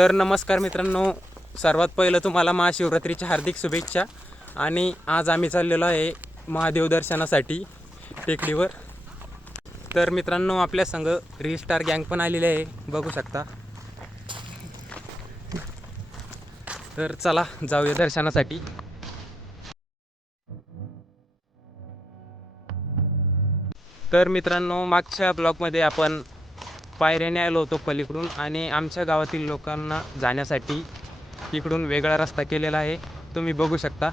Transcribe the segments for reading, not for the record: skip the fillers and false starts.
तर नमस्कार मित्रांनो, सर्वात पहिलं तुम्हाला महाशिवरात्रीच्या हार्दिक शुभेच्छा। आणि आज आम्ही चाललेलो आहे महादेव दर्शनासाठी टेकडीवर। तर मित्रांनो, आपल्या संग रिस्टार गँग पण आलेले आहे, बघू शकता। तर चला जाऊया दर्शनासाठी। तर मित्रांनो, मागच्या ब्लॉगमध्ये आपण पायऱ्याने आलो होतो पलीकडून, आणि आमच्या गावातील लोकांना जाण्यासाठी इकडून वेगळा रस्ता केलेला आहे, तुम्ही बघू शकता।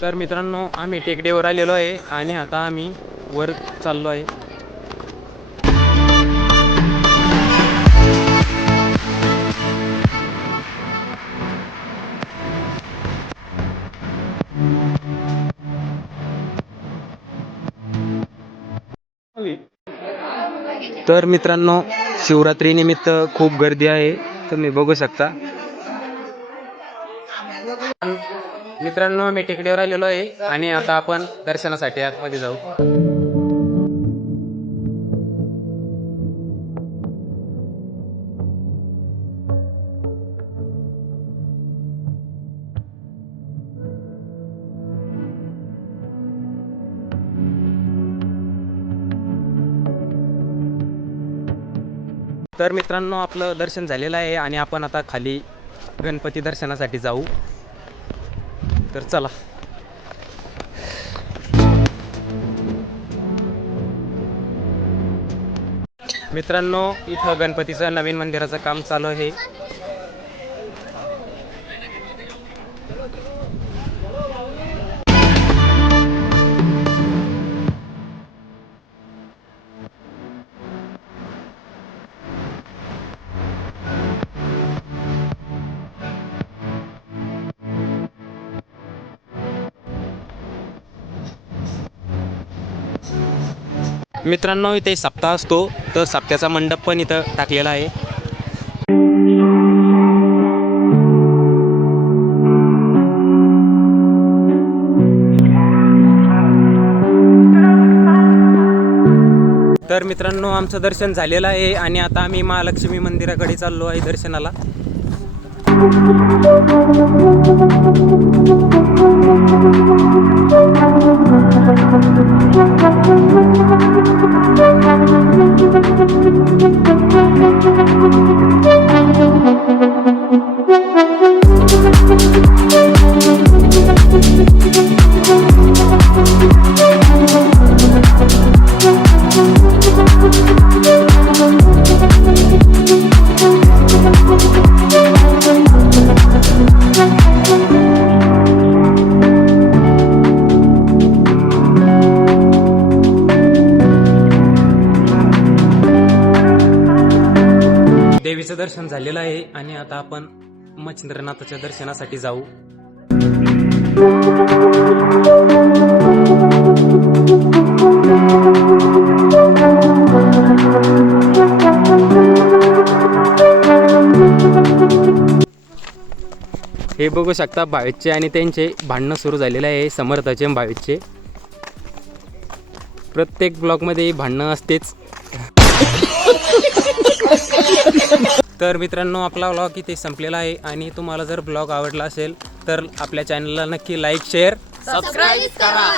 तर मित्रांनो, आम्ही टेकडीवर आलेलो आहे आणि आता आम्ही वर चाललो आहे। तर मित्रांनो, शिवरात्री निमित्त खूप गर्दी आहे, तुम्ही बघू शकता। मित्रांनो, आम्ही टेकडीवर आलेलो आहे आणि आता आपण दर्शनासाठी आतमध्ये जाऊ। तर मित्रांनो, आपलं दर्शन झालेलं आहे आणि आपण आता खाली गणपती दर्शनासाठी जाऊ। तर चला। मित्रांनो, इथं गणपतीचं नवीन मंदिराचं काम चालू आहे। मित्रांनो, इथे सप्ताह असतो, तर सप्त्याचा मंडप पण इथं टाकलेला आहे। तर मित्रांनो, आमचं दर्शन झालेलं आहे आणि आता आम्ही महालक्ष्मी मंदिराकडे चाललो आहे दर्शनाला। देवीचं दर्शन झालेलं आहे आणि आता आपण मच्छिंद्रनाथाच्या दर्शनासाठी जाऊ। हे बघू शकता, भावेशचे आणि त्यांचे भांडणं सुरू झालेले आहे, समर्थाचे आणि भावेशचे। प्रत्येक ब्लॉगमध्ये भांडणं असतेच। तर मित्रांनो, आपला ब्लॉग इथे संपलेला आहे आणि तुम्हाला जर ब्लॉग आवडला असेल तर आपल्या चॅनलला नक्की लाईक, शेअर, सबस्क्राइब करा।